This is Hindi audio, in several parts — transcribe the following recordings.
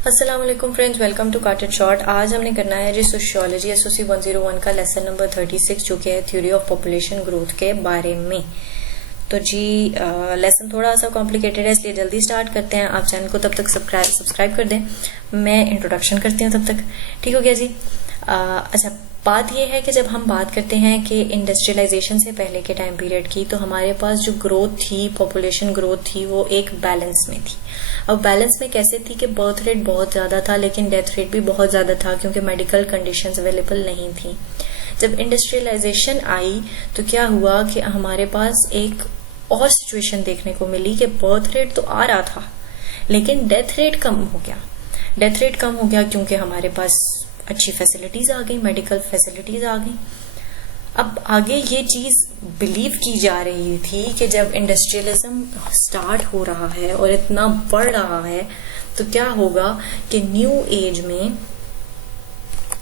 अस्सलाम वालेकुम फ्रेंड्स, वेलकम टू कार्टेड शॉर्ट। आज हमने करना है जी सोशियोलॉजी एसओसी 101 का लेसन नंबर 36 जो कि है थ्योरी ऑफ पॉपुलेशन ग्रोथ के बारे में। तो जी लेसन थोड़ा सा कॉम्प्लिकेटेड है, इसलिए जल्दी स्टार्ट करते हैं। आप चैनल को तब तक सब्सक्राइब कर दें, मैं इंट्रोडक्शन करती हूँ तब तक। ठीक हो गया जी। अच्छा, बात यह है कि जब हम बात करते हैं कि इंडस्ट्रियलाइजेशन से पहले के टाइम पीरियड की, तो हमारे पास जो ग्रोथ थी, पॉपुलेशन ग्रोथ थी, वो एक बैलेंस में थी। अब बैलेंस में कैसे थी कि बर्थ रेट बहुत ज्यादा था लेकिन डेथ रेट भी बहुत ज्यादा था, क्योंकि मेडिकल कंडीशंस अवेलेबल नहीं थी। जब इंडस्ट्रियलाइजेशन आई तो क्या हुआ कि हमारे पास एक और सिचुएशन देखने को मिली कि बर्थ रेट तो आ रहा था लेकिन डेथ रेट कम हो गया। डेथ रेट कम हो गया क्योंकि हमारे पास अच्छी फैसिलिटीज आ गई, मेडिकल फैसिलिटीज आ गई। अब आगे ये चीज बिलीव की जा रही थी कि जब इंडस्ट्रियलिज्म स्टार्ट हो रहा है और इतना बढ़ रहा है तो क्या होगा कि न्यू एज में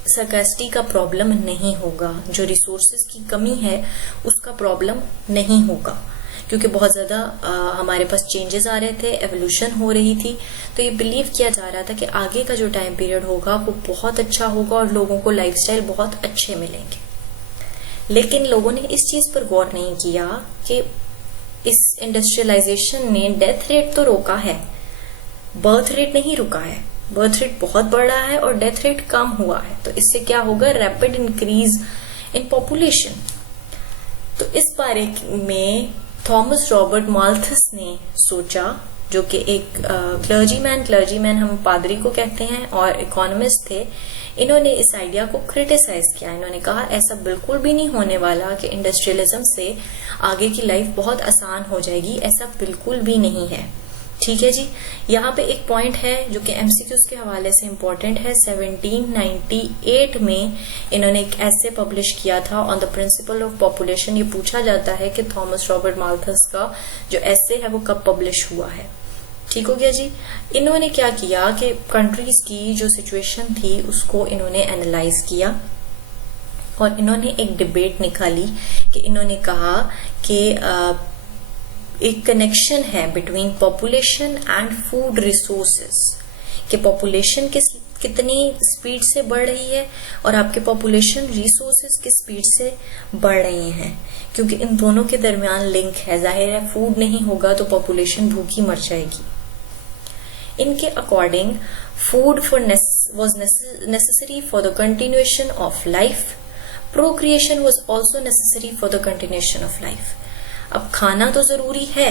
स्कैर्सिटी का प्रॉब्लम नहीं होगा, जो रिसोर्सेज की कमी है उसका प्रॉब्लम नहीं होगा, क्योंकि बहुत ज्यादा हमारे पास चेंजेस आ रहे थे, एवोल्यूशन हो रही थी। तो ये बिलीव किया जा रहा था कि आगे का जो टाइम पीरियड होगा वो बहुत अच्छा होगा और लोगों को लाइफस्टाइल बहुत अच्छे मिलेंगे। लेकिन लोगों ने इस चीज पर गौर नहीं किया कि इस इंडस्ट्रियलाइजेशन ने डेथ रेट तो रोका है, बर्थ रेट नहीं रुका है। बर्थ रेट बहुत बढ़ रहा है और डेथ रेट कम हुआ है। तो इससे क्या होगा? Rapid increase in population. तो इस बारे में थॉमस रॉबर्ट माल्थस ने सोचा, जो कि एक क्लर्जीमैन हम पादरी को कहते हैं और इकोनॉमिस्ट थे। इन्होंने इस आइडिया को क्रिटिसाइज किया। इन्होंने कहा ऐसा बिल्कुल भी नहीं होने वाला कि इंडस्ट्रियलिज्म से आगे की लाइफ बहुत आसान हो जाएगी, ऐसा बिल्कुल भी नहीं है। ठीक है जी। यहाँ पे एक पॉइंट है जो कि एमसीक्यूज के हवाले से इम्पोर्टेंट है। 1798 में इन्होंने एक ऐसे पब्लिश किया था on the principle of population. ये पूछा जाता है कि थॉमस रॉबर्ट माल्थस का जो ऐसे है वो कब पब्लिश हुआ है। ठीक हो गया जी। इन्होंने क्या किया कि कंट्रीज की जो सिचुएशन थी उसको इन्होंने एनालाइज किया और इन्होंने एक डिबेट निकाली कि इन्होंने कहा कि एक कनेक्शन है between population and food resources, कि पॉपुलेशन कितनी स्पीड से बढ़ रही है और आपके पॉपुलेशन रिसोर्सेस किस स्पीड से बढ़ रही हैं, क्योंकि इन दोनों के दरमियान लिंक है। जाहिर है फूड नहीं होगा तो पॉपुलेशन भूखी मर जाएगी। इनके according food was necessary for the continuation of life. Procreation was also necessary for the continuation of life. अब खाना तो जरूरी है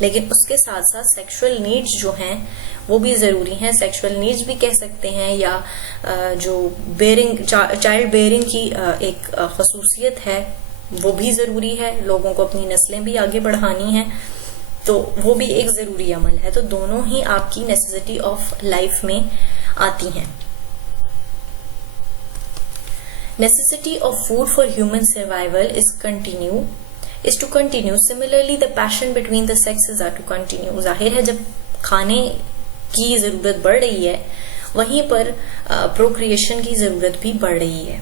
लेकिन उसके साथ साथ सेक्सुअल नीड्स जो हैं वो भी जरूरी हैं। सेक्सुअल नीड्स भी कह सकते हैं, या जो चाइल्ड बेयरिंग की एक खसूसियत है वो भी जरूरी है। लोगों को अपनी नस्लें भी आगे बढ़ानी है तो वो भी एक जरूरी अमल है। तो दोनों ही आपकी नेसेसिटी ऑफ लाइफ में आती हैं। Necessity of food for human survival is to continue. Similarly, the passion between the sexes are to continue. जाहिर है जब खाने की जरूरत बढ़ रही है वहीं पर प्रोक्रिएशन की जरूरत भी बढ़ रही है।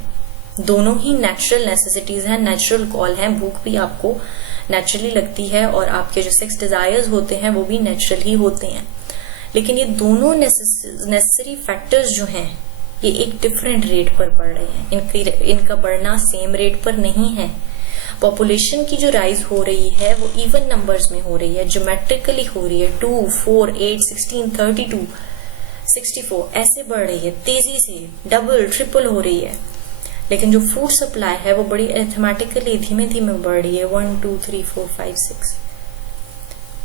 दोनों ही नेचुरल नेसेसिटीज हैं, नेचुरल कॉल हैं। भूख भी आपको नेचुरली लगती है और आपके जो सेक्स डिजायर्स होते हैं वो भी नेचुरल ही होते हैं। लेकिन ये दोनों नेसेसरी फैक्टर्स जो हैं ये एक डिफरेंट रेट पर बढ़ रहे हैं। इनका बढ़ना सेम रेट पर नहीं है। पॉपुलेशन की जो राइज हो रही है वो इवन नंबर्स में हो रही है, ज्योमेट्रिकली हो रही है। 2, 4, 8, 16, 32, 64 ऐसे बढ़ रही है, तेजी से डबल ट्रिपल हो रही है। लेकिन जो फूड सप्लाई है वो बड़ी अरिथमेटिकली धीमे धीमे बढ़ रही है, 1, 2, 3, 4, 5, 6।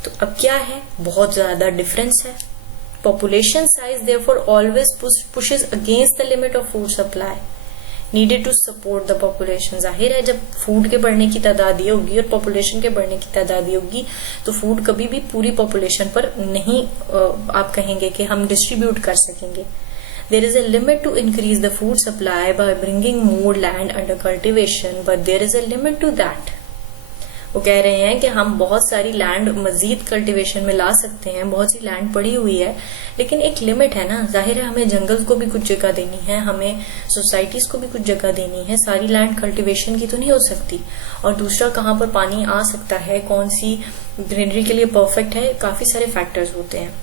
तो अब क्या है? बहुत ज्यादा डिफरेंस है। Population size therefore always pushes against the limit of food supply needed to support the population. जाहिर है जब फूड के बढ़ने की तादाद ये होगी और पॉपुलेशन के बढ़ने की तादाद ये होगी तो फूड कभी भी पूरी पॉपुलेशन पर नहीं आप कहेंगे कि हम डिस्ट्रीब्यूट कर सकेंगे। There is a limit to increase the food supply by bringing more land under cultivation, but there is a limit to that. वो कह रहे हैं कि हम बहुत सारी लैंड मजीद कल्टीवेशन में ला सकते हैं, बहुत सी लैंड पड़ी हुई है, लेकिन एक लिमिट है ना। जाहिर है हमें जंगल को भी कुछ जगह देनी है, हमें सोसाइटीज को भी कुछ जगह देनी है। सारी लैंड कल्टीवेशन की तो नहीं हो सकती। और दूसरा, कहाँ पर पानी आ सकता है, कौन सी ग्रीनरी के लिए परफेक्ट है, काफी सारे फैक्टर्स होते हैं।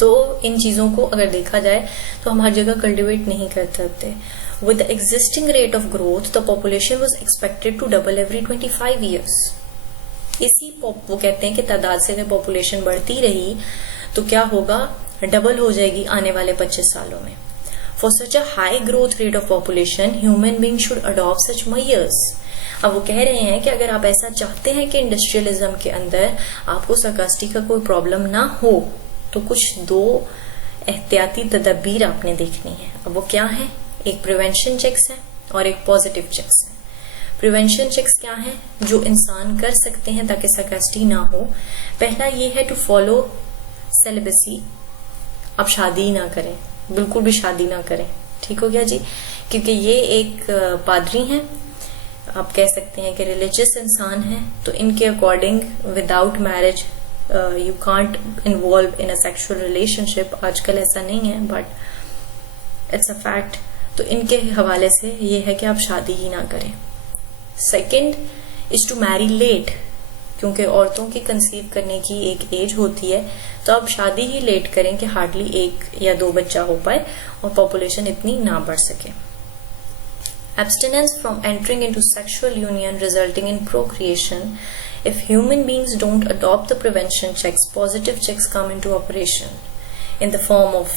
तो इन चीजों को अगर देखा जाए तो हम हर जगह कल्टिवेट नहीं कर सकते. With the existing rate of growth, the population was expected to double every 25 years. वो कहते हैं कि तादाद से अगर पॉपुलेशन बढ़ती रही तो क्या होगा, डबल हो जाएगी आने वाले 25 सालों में. For such a high growth rate of population, human beings should adopt such measures. अब वो कह रहे हैं कि अगर आप ऐसा चाहते हैं कि इंडस्ट्रियलिज्म के अंदर आपको सर्कास्टी का कोई प्रॉब्लम ना हो तो कुछ 2 एहतियाती तदबीर आपने देखनी है. अब वो क्या है, एक प्रिवेंशन चेक्स है और एक पॉजिटिव चेक्स है. प्रिवेंशन चेक्स क्या है जो इंसान कर सकते हैं ताकि सर्कास्टी ना हो. पहला ये है टू फॉलो सेलिबेसी. आप शादी ना करें, बिल्कुल भी शादी ना करें. ठीक हो गया जी, क्योंकि ये एक पादरी हैं, आप कह सकते हैं कि रिलीजियस इंसान हैं, तो इनके according without marriage you can't involve in a sexual relationship. आजकल ऐसा नहीं है बट इट्स अ फैक्ट. तो इनके हवाले से ये है कि आप शादी ही ना करें. Second is to marry late, क्योंकि औरतों की कंसीव करने की एक एज होती है, तो आप शादी ही लेट करें कि हार्डली 1 या 2 बच्चा हो पाए और पॉपुलेशन इतनी ना बढ़ सके. Abstinence from entering into sexual union resulting in procreation. If human beings don't adopt the prevention checks, positive checks come into operation in the form of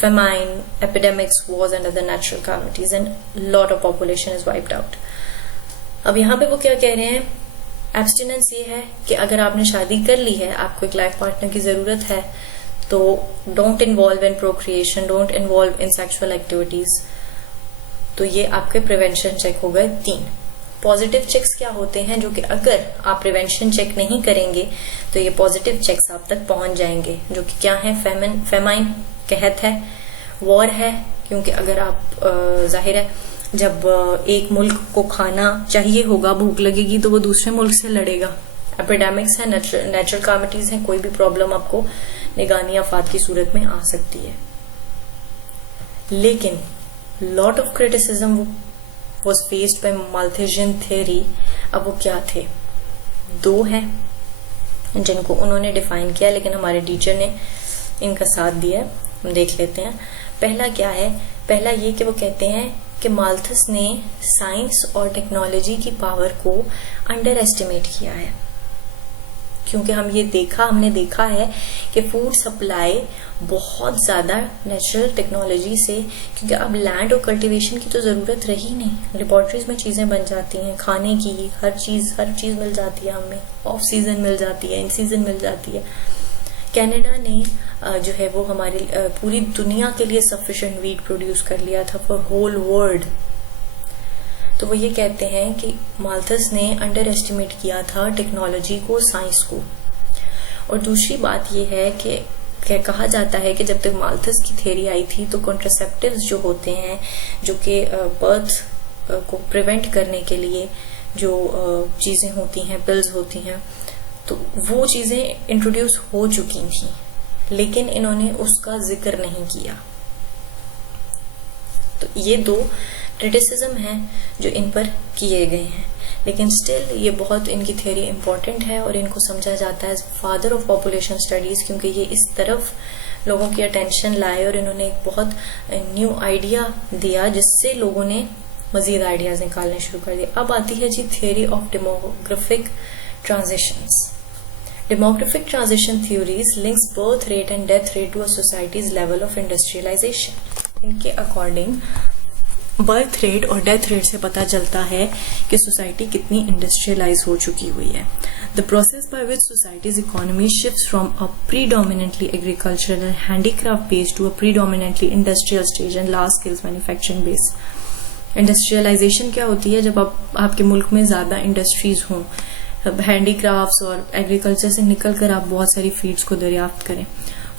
famine, epidemics, wars and other natural calamities, and lot of population is wiped out. अब यहाँ पे वो क्या कह रहे हैं, एब्स्टिनेंस ये है कि अगर आपने शादी कर ली है, आपको एक लाइफ पार्टनर की जरूरत है, तो don't involve in procreation, don't involve in sexual activities. तो ये आपके प्रिवेंशन चेक हो गए 3. पॉजिटिव चेक्स क्या होते हैं, जो कि अगर आप प्रिवेंशन चेक नहीं करेंगे तो ये पॉजिटिव चेक्स आप तक पहुंच जाएंगे, जो कि क्या है, फेमाइन कहत है, वॉर है, क्योंकि अगर आप जाहिर है जब एक मुल्क को खाना चाहिए होगा, भूख लगेगी, तो वो दूसरे मुल्क से लड़ेगा. एपिडेमिक्स है, नेचुरल कैलामिटीज है, कोई भी प्रॉब्लम आपको निगानी आफात की सूरत में आ सकती है. लेकिन lot of criticism was faced by Malthusian theory. अब वो क्या थे, 2 हैं जिनको उन्होंने डिफाइन किया, लेकिन हमारे टीचर ने इनका साथ दिया. हम देख लेते हैं. पहला क्या है, पहला ये कि वो कहते हैं कि माल्थस ने साइंस और टेक्नोलॉजी की पावर को अंडर एस्टिमेट किया है, क्योंकि हमने देखा है कि फूड सप्लाई बहुत ज्यादा नेचुरल टेक्नोलॉजी से, क्योंकि अब लैंड और कल्टीवेशन की तो जरूरत रही नहीं, लेबोरेटरीज में चीजें बन जाती हैं, खाने की हर चीज मिल जाती है, हमें ऑफ सीजन मिल जाती है, इन सीजन मिल जाती है. कनाडा ने जो है वो हमारी पूरी दुनिया के लिए सफिशिएंट वीट प्रोड्यूस कर लिया था फॉर होल वर्ल्ड. तो वो ये कहते हैं कि माल्थस ने अंडर एस्टिमेट किया था टेक्नोलॉजी को, साइंस को. और दूसरी बात ये है कि कहा जाता है कि जब तक माल्थस की थ्योरी आई थी तो कॉन्ट्रासेप्टिव्स जो होते हैं, जो कि बर्थ को प्रिवेंट करने के लिए जो चीजें होती हैं, पिल्स होती हैं, तो वो चीजें इंट्रोड्यूस हो चुकी थी, लेकिन इन्होंने उसका जिक्र नहीं किया. तो ये 2 क्रिटिसिज्म हैं जो इन पर किए गए हैं, लेकिन स्टिल ये बहुत इनकी थ्योरी इंपॉर्टेंट है और इनको समझा जाता है फादर ऑफ पॉपुलेशन स्टडीज, क्योंकि ये इस तरफ लोगों की अटेंशन लाए और इन्होंने एक बहुत न्यू आइडिया दिया जिससे लोगों ने मजीद आइडियाज निकालने शुरू कर दिए. अब आती है जी theory of demographic transitions. Demographic transition theories links birth rate and death rate to a society's level of industrialization. इनके अकॉर्डिंग बर्थ रेट और डेथ रेट से पता चलता है कि सोसाइटी कितनी इंडस्ट्रियलाइज हो चुकी हुई है. The process by which societies economy shifts from a predominantly agricultural and handicraft based to a predominantly industrial stage and large scales manufacturing based. Industrialization क्या होती है, जब आपके मुल्क में ज्यादा इंडस्ट्रीज हों, हैंडीक्राफ्ट्स और एग्रीकल्चर से निकलकर आप बहुत सारी फील्ड्स को दरियाफ्त करें.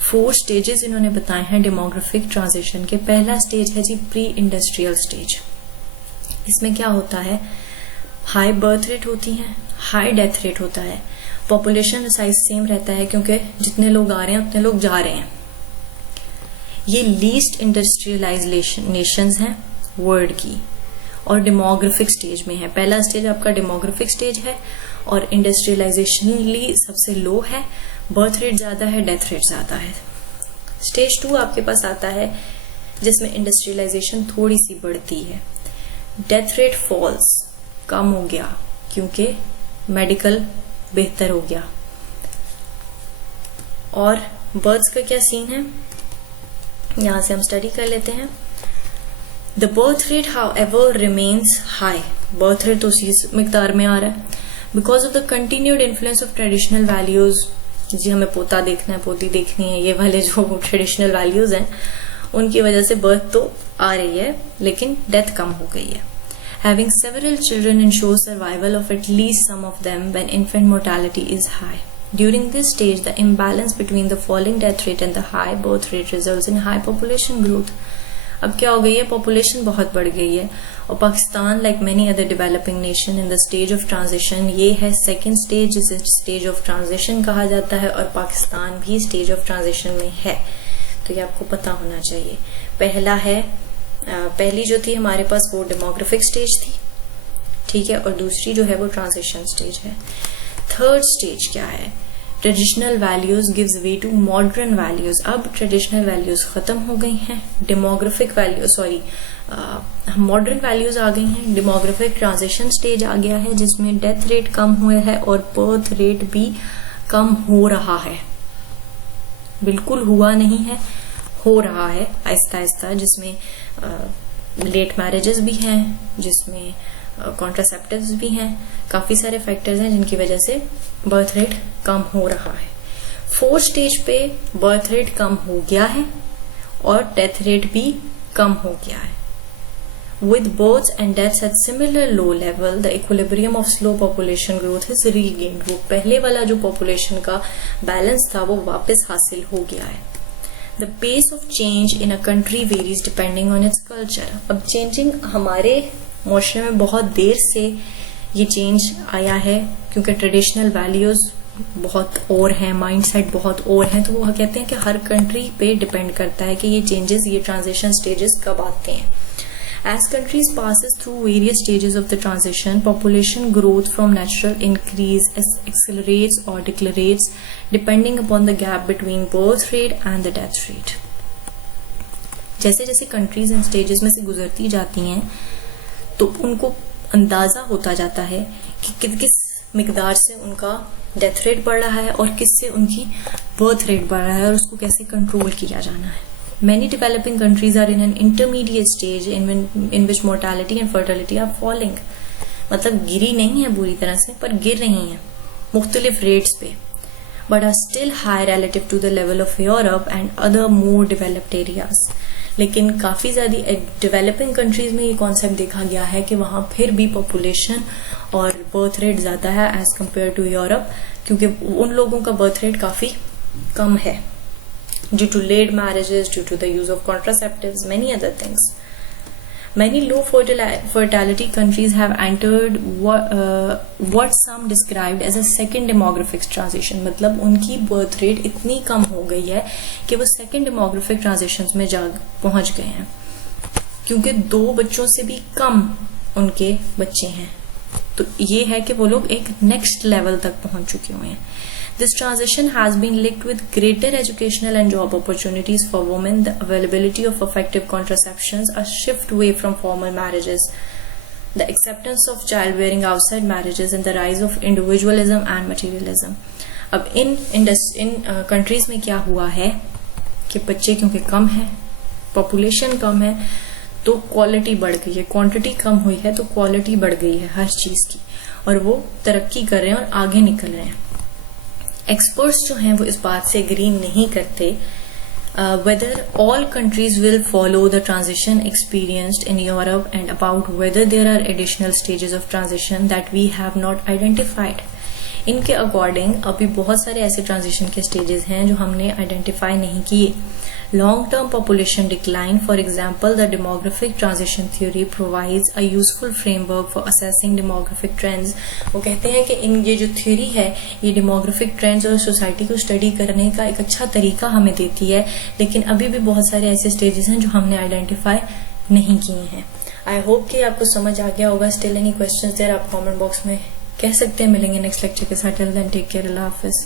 4 स्टेजेस इन्होंने बताए हैं डेमोग्राफिक ट्रांजिशन के. पहला स्टेज है जी प्री इंडस्ट्रियल स्टेज. इसमें क्या होता है, हाई बर्थ रेट होती है, हाई डेथ रेट होता है, पॉपुलेशन साइज सेम रहता है क्योंकि जितने लोग आ रहे हैं उतने लोग जा रहे हैं. ये लीस्ट इंडस्ट्रियलाइज नेशंस हैं वर्ल्ड की और डेमोग्राफिक स्टेज में है. पहला स्टेज आपका डेमोग्राफिक स्टेज है और इंडस्ट्रियलाइजेशनली सबसे लो है, बर्थ रेट ज्यादा है, डेथ रेट ज्यादा है. स्टेज 2 आपके पास आता है जिसमें इंडस्ट्रियलाइजेशन थोड़ी सी बढ़ती है, डेथ रेट फॉल्स, कम हो गया क्योंकि मेडिकल बेहतर हो गया। और बर्थ्स का क्या सीन है, यहां से हम स्टडी कर लेते हैं। The birth rate however remains high, birth rate तो उसी मिकदार में आ रहा है, because of the continued influence of traditional values. जी हमें पोता देखना है, पोती देखनी है, ये वाले जो ट्रेडिशनल वैल्यूज हैं उनकी वजह से बर्थ तो आ रही है लेकिन डेथ कम हो गई है। Having several children ensures survival of at least some of them when infant mortality is high. During this stage, the imbalance between the falling death rate and the high birth rate results in high population growth. अब क्या हो गई है, पॉपुलेशन बहुत बढ़ गई है और Pakistan like many other developing nation in the stage of transition, ये है सेकेंड स्टेज जिसे स्टेज ऑफ ट्रांजिशन कहा जाता है और पाकिस्तान भी स्टेज ऑफ ट्रांजिशन में है, तो ये आपको पता होना चाहिए। पहली जो थी हमारे पास वो डेमोग्राफिक स्टेज थी, ठीक है, और दूसरी जो है वो ट्रांजिशन स्टेज है। थर्ड स्टेज क्या है, traditional values gives way to modern values. अब ट्रेडिशनल वैल्यूज खत्म हो गई हैं, डेमोग्राफिक वैल्यू मॉडर्न वैल्यूज आ गई हैं, डेमोग्राफिक ट्रांजिशन स्टेज आ गया है जिसमें डेथ रेट कम हुआ है और बर्थ रेट भी कम हो रहा है, बिल्कुल हुआ नहीं है, हो रहा है आहिस्ता आहिस्ता, जिसमें लेट मैरिजेस भी हैं, जिसमें कॉन्ट्रासेप्टिव्स भी हैं, काफी सारे फैक्टर्स हैं जिनकी वजह से बर्थ रेट कम हो रहा है। फोर्थ स्टेज पे बर्थ रेट कम हो गया है और डेथ रेट भी कम हो गया है। With births and deaths at similar low level, the equilibrium of slow population growth is regained. वो पहले वाला जो पॉपुलेशन का बैलेंस था वो वापस हासिल हो गया है। The pace of change in a country varies depending on its culture. अब चेंजिंग हमारे मुआशरे में बहुत देर से ये चेंज आया है क्योंकि ट्रेडिशनल वैल्यूज बहुत और हैं, माइंडसेट बहुत और हैं, तो वो कहते हैं कि हर कंट्री पे डिपेंड करता है कि ये चेंजेस, ये ट्रांजिशन स्टेजेस कब आते हैं। As countries passes through various stages of the transition, population growth from natural increase accelerates or decelerates depending upon the gap between birth rate and the death rate. जैसे जैसे countries इन stages में से गुजरती जाती हैं तो उनको अंदाजा होता जाता है कि किस मिकदार से उनका डेथ रेट बढ़ रहा है और किससे उनकी बर्थ रेट बढ़ रहा है और उसको कैसे कंट्रोल किया जाना है। Many developing countries are in an intermediate stage in which mortality and fertility are falling. मतलब गिरी नहीं है पूरी तरह से पर गिर रही हैं मुख्तलिफ रेट्स पे, but are still high relative to the level of Europe and other more developed areas. लेकिन काफी ज्यादा डेवलपिंग कंट्रीज में ये कॉन्सेप्ट देखा गया है कि वहां फिर भी पॉपुलेशन और बर्थ रेट ज्यादा है एज कम्पेयर टू यूरोप, क्योंकि उन लोगों का बर्थ रेट काफी कम है due to late marriages, due to the use of contraceptives, many other things. Many low fertility countries have entered what some described as a second demographic transition. मतलब उनकी birth rate इतनी कम हो गई है कि वो second demographic transitions में पहुंच गए हैं क्योंकि 2 बच्चों से भी कम उनके बच्चे हैं, तो ये है कि वो लोग एक next level तक पहुंच चुके हुए हैं। This transition has been linked with greater educational and job opportunities for women, the availability of effective contraceptions, a shift away from formal marriages, the acceptance of childbearing outside marriages, and the rise of individualism and materialism. अब इन countries में क्या हुआ है कि बच्चे क्योंकि कम है, population कम है, तो क्वालिटी बढ़ गई है, क्वांटिटी कम हुई है तो क्वालिटी बढ़ गई है हर चीज की, और वो तरक्की कर रहे हैं और आगे निकल रहे हैं। एक्सपर्ट्स जो हैं वो इस बात से एग्री नहीं करते whether all countries will follow the transition experienced in Europe and about whether there are additional stages of transition that we have not identified. इनके अकॉर्डिंग अभी बहुत सारे ऐसे ट्रांजिशन के स्टेजेस हैं जो हमने आइडेंटिफाई नहीं किए। Long term population decline, for example the demographic transition theory provides a useful framework for assessing demographic trends. वो कहते हैं कि ये जो थ्योरी है ये डेमोग्राफिक ट्रेंड्स और सोसाइटी को स्टडी करने का एक अच्छा तरीका हमें देती है, लेकिन अभी भी बहुत सारे ऐसे स्टेजेस हैं जो हमने आइडेंटिफाई नहीं किए हैं। आई होप कि आपको समझ आ गया होगा। स्टिल एनी क्वेश्चंस देयर आप कमेंट बॉक्स में कह सकते हैं। मिलेंगे नेक्स्ट लेक्चर के साथ। टिल देन टेक केयर, अल्लाह हाफिज।